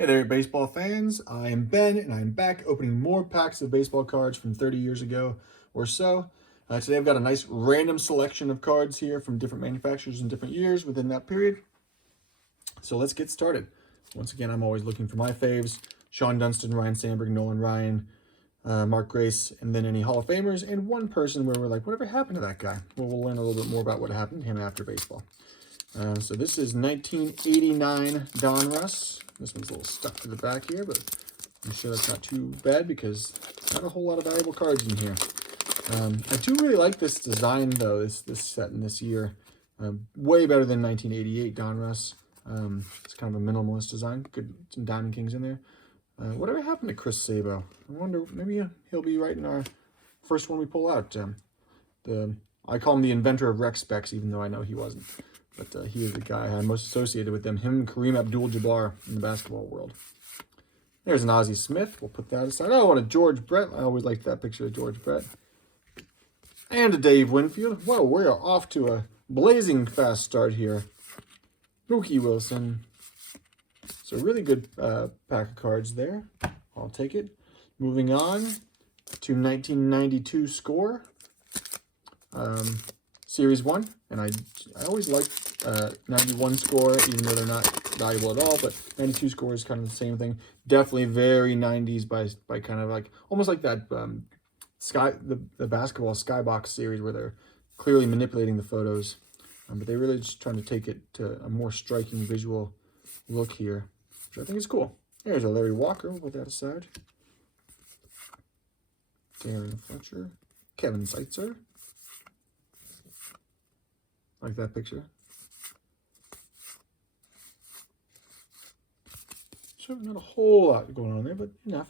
Hey there, baseball fans. I'm Ben, and I'm back opening more packs of baseball cards from 30 years ago or so. Today I've got a nice random selection of cards here from different manufacturers in different years within that period. So let's get started. Once again, I'm always looking for my faves. Sean Dunston, Ryan Sandberg, Nolan Ryan, Mark Grace, and then any Hall of Famers, and one person where we're like, whatever happened to that guy? Well, we'll learn a little bit more about what happened to him after baseball. So this is 1989 Donruss. This one's a little stuck to the back here, but I'm sure that's not too bad because not a whole lot of valuable cards in here. I do really like this design, though, this set in this year. Way better than 1988 Donruss. It's kind of a minimalist design. Good, some Diamond Kings in there. Whatever happened to Chris Sabo? I wonder, maybe he'll be right in our first one we pull out. I call him the inventor of rec specs, even though I know he wasn't. But he is the guy I'm most associated with them. Him and Kareem Abdul-Jabbar in the basketball world. There's an Ozzie Smith. We'll put that aside. Oh, and a George Brett. I always liked that picture of George Brett. And a Dave Winfield. Whoa, we are off to a blazing fast start here. Mookie Wilson. So really good pack of cards there. I'll take it. Moving on to 1992 Score. Series 1, and I always liked 91 Score, even though they're not valuable at all, but 92 Score is kind of the same thing. Definitely very 90s by kind of like, almost like that the basketball Skybox series where they're clearly manipulating the photos, but they're really just trying to take it to a more striking visual look here, which I think is cool. There's a Larry Walker, we'll put that aside. Darren Fletcher, Kevin Seitzer. Like that picture. So not a whole lot going on there, but enough.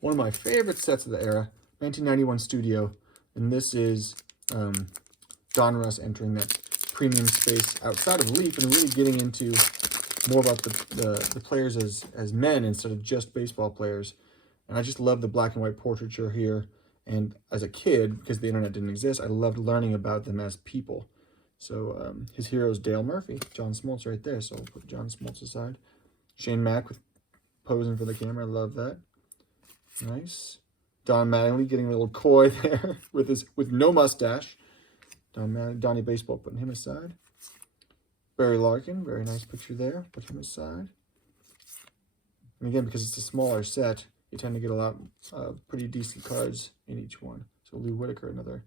One of my favorite sets of the era, 1991 Studio. And this is Donruss entering that premium space outside of Leaf and really getting into more about the players as men instead of just baseball players. And I just love the black and white portraiture here. And as a kid, because the internet didn't exist, I loved learning about them as people. So his hero is Dale Murphy. John Smoltz right there, so we'll put John Smoltz aside. Shane Mack with posing for the camera. I love that. Nice. Don Mattingly getting a little coy there with no mustache. Donnie Baseball putting him aside. Barry Larkin, very nice picture there. Put him aside. And again, because it's a smaller set, you tend to get a lot of pretty decent cards in each one. So Lou Whitaker, another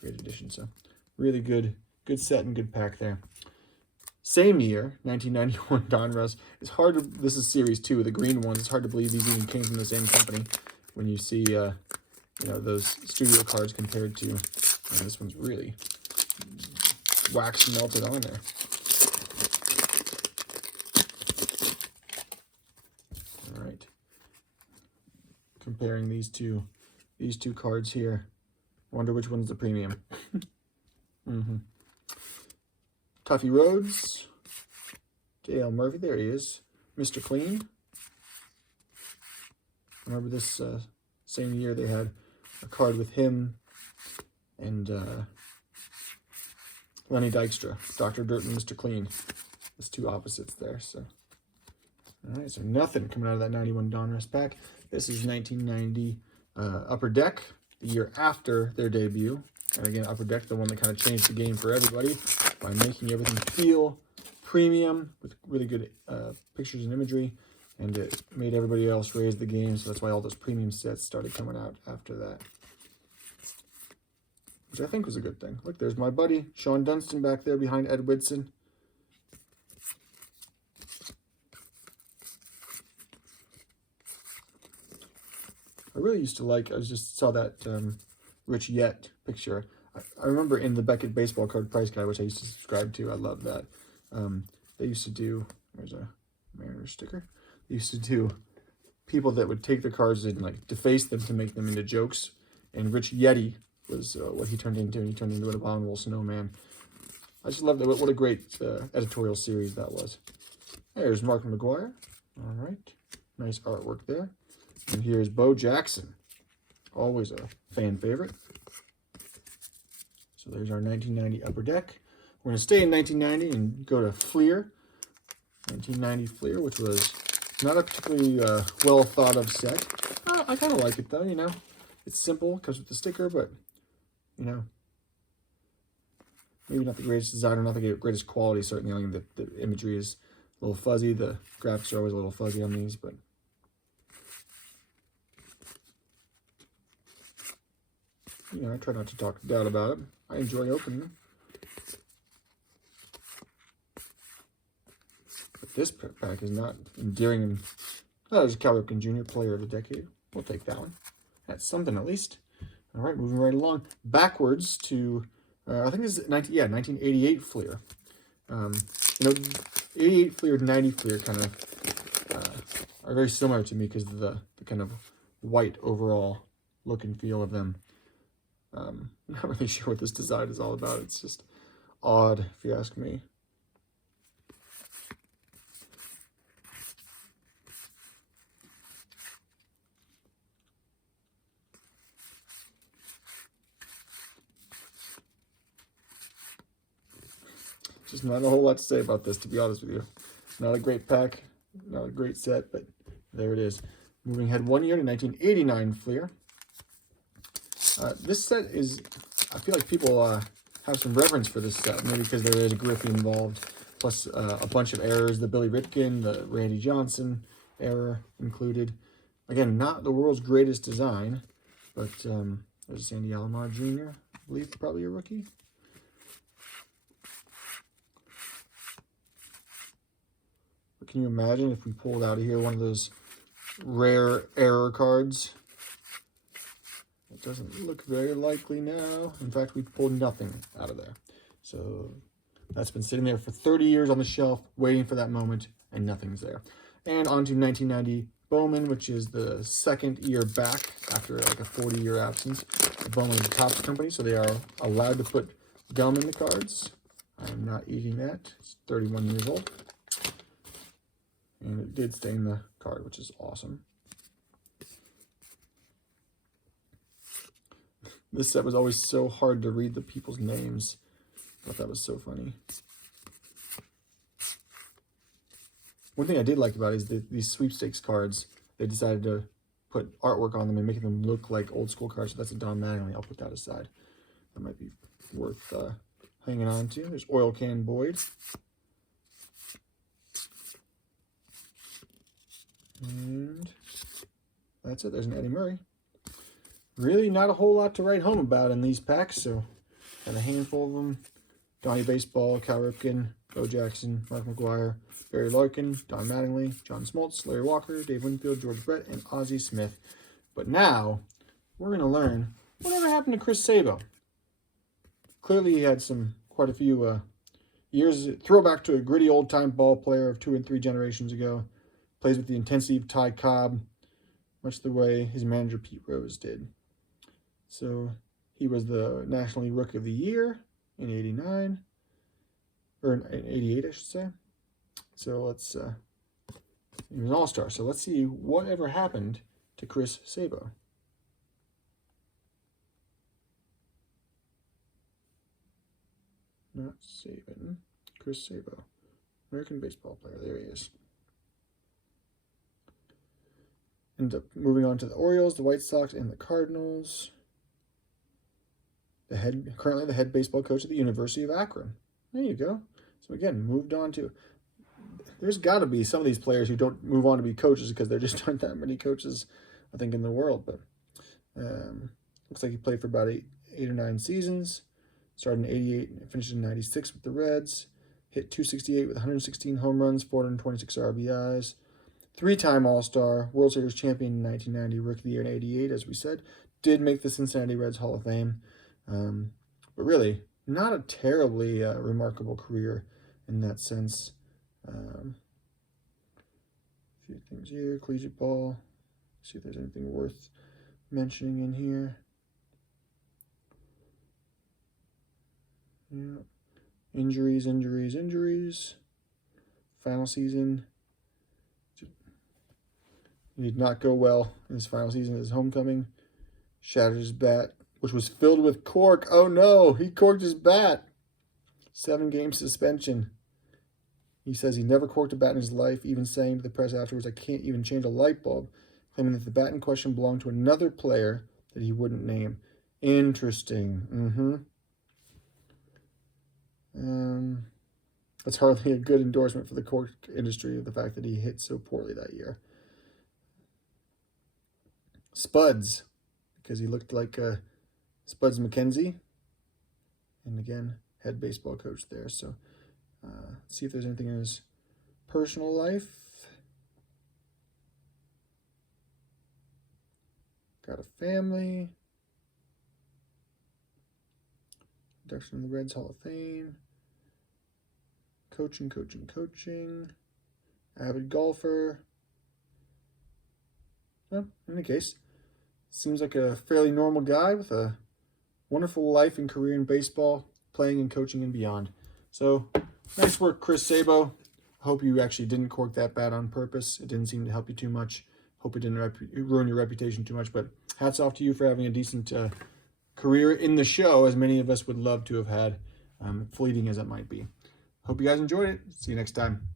great addition. So really good set and good pack there. Same year, 1991 Donruss. It's hard to, this is series 2, the green ones. It's hard to believe these even came from the same company when you see, those studio cards compared to, this one's really wax melted on there. All right. Comparing these two cards here. Wonder which one's the premium. Tuffy Rhodes, Dale Murphy, there he is, Mr. Clean. Remember this same year they had a card with him and Lenny Dykstra, Dr. Dirt and Mr. Clean. There's two opposites there. So, all right, so nothing coming out of that 91 Donruss pack. This is 1990 Upper Deck, the year after their debut. And again, Upper Deck, the one that kind of changed the game for everybody by making everything feel premium with really good pictures and imagery. And it made everybody else raise the game, so that's why all those premium sets started coming out after that. Which I think was a good thing. Look, there's my buddy, Sean Dunston, back there behind Ed Whitson. I really used to like, I just saw that Rich Yett picture. I remember in the Beckett Baseball Card Price Guide, which I used to subscribe to. I love that. They used to do, there's a Mariners sticker. They used to do people that would take the cards and like deface them to make them into jokes. And Rich Yeti was what he turned into. And he turned into an abominable snowman. I just love that. What a great editorial series that was. There's Mark McGwire. All right. Nice artwork there. And here's Bo Jackson. Always a fan favorite. So there's our 1990 Upper Deck. We're going to stay in 1990 and go to Fleer. 1990 Fleer, which was Not a particularly well thought of set. I kind of like it though, you know. It's simple, comes with the sticker, but, you know, maybe not the greatest design or not the greatest quality. Certainly, I think the imagery is a little fuzzy. The graphics are always a little fuzzy on these, but you know, I try not to talk down about it. I enjoy opening them. But this pack is not endearing. And that is Cal Ripken Jr., Player of the Decade. We'll take that one. That's something at least. All right, moving right along. Backwards to, I think this is 1988 Fleer. You know, 88 Fleer, 90 Fleer kind of are very similar to me because of the kind of white overall look and feel of them. I'm not really sure what this design is all about. It's just odd, if you ask me. Just not a whole lot to say about this, to be honest with you. Not a great pack, not a great set, but there it is. Moving ahead 1 year to 1989 Fleer. This set is, I feel like people have some reverence for this set, maybe because there is a Griffey involved, plus a bunch of errors, the Billy Ripken, the Randy Johnson error included. Again, not the world's greatest design, but there's Sandy Alomar Jr., I believe probably a rookie. But can you imagine if we pulled out of here one of those rare error cards? It doesn't look very likely now. In fact, we pulled nothing out of there. So that's been sitting there for 30 years on the shelf, waiting for that moment, and nothing's there. And on to 1990 Bowman, which is the second year back after like a 40-year absence. Bowman is a Topps company, so they are allowed to put gum in the cards. I'm not eating that. It's 31 years old. And it did stain the card, which is awesome. This set was always so hard to read the people's names. I thought that was so funny. One thing I did like about it is that these sweepstakes cards, they decided to put artwork on them and making them look like old school cards. So that's a Don Mattingly. I'll put that aside. That might be worth hanging on to. There's Oil Can Boyd. And that's it. There's an Eddie Murray. Really not a whole lot to write home about in these packs, so got a handful of them. Donnie Baseball, Cal Ripken, Bo Jackson, Mark McGwire, Barry Larkin, Don Mattingly, John Smoltz, Larry Walker, Dave Winfield, George Brett, and Ozzie Smith. But now, we're going to learn whatever happened to Chris Sabo. Clearly he had quite a few years, throwback to a gritty old-time ball player of 2 and 3 generations ago. Plays with the intensity of Ty Cobb, much the way his manager Pete Rose did. So he was the National League Rookie of the Year in 89, or in 88, I should say. So let's, he was an all-star. So let's see whatever happened to Chris Sabo. Not Saban, Chris Sabo, American baseball player. There he is. End up moving on to the Orioles, the White Sox, and the Cardinals. Currently the head baseball coach at the University of Akron. There you go. So again, moved on to. There's got to be some of these players who don't move on to be coaches because there just aren't that many coaches, I think, in the world. But looks like he played for about eight or 9 seasons. Started in 88 and finished in 96 with the Reds. Hit 268 with 116 home runs, 426 RBIs. 3-time All-Star, World Series champion in 1990, Rookie of the Year in 88, as we said. Did make the Cincinnati Reds Hall of Fame. But really, not a terribly remarkable career in that sense. A few things here. Collegiate ball. See if there's anything worth mentioning in here. Yeah. Injuries. Final season. He did not go well in his final season at his homecoming. Shattered his bat, which was filled with cork. Oh no, he corked his bat. 7-game suspension. He says he never corked a bat in his life, even saying to the press afterwards, "I can't even change a light bulb," claiming that the bat in question belonged to another player that he wouldn't name. Interesting. That's hardly a good endorsement for the cork industry, the fact that he hit so poorly that year. Spuds, because he looked like Spuds McKenzie. And again, head baseball coach there. So let's see if there's anything in his personal life. Got a family. Induction in the Reds Hall of Fame. Coaching. Avid golfer. Well, in any case, seems like a fairly normal guy with a wonderful life and career in baseball, playing and coaching and beyond. So, nice work, Chris Sabo. Hope you actually didn't cork that bat on purpose. It didn't seem to help you too much. Hope it didn't ruin your reputation too much. But hats off to you for having a decent career in the show, as many of us would love to have had, fleeting as it might be. Hope you guys enjoyed it. See you next time.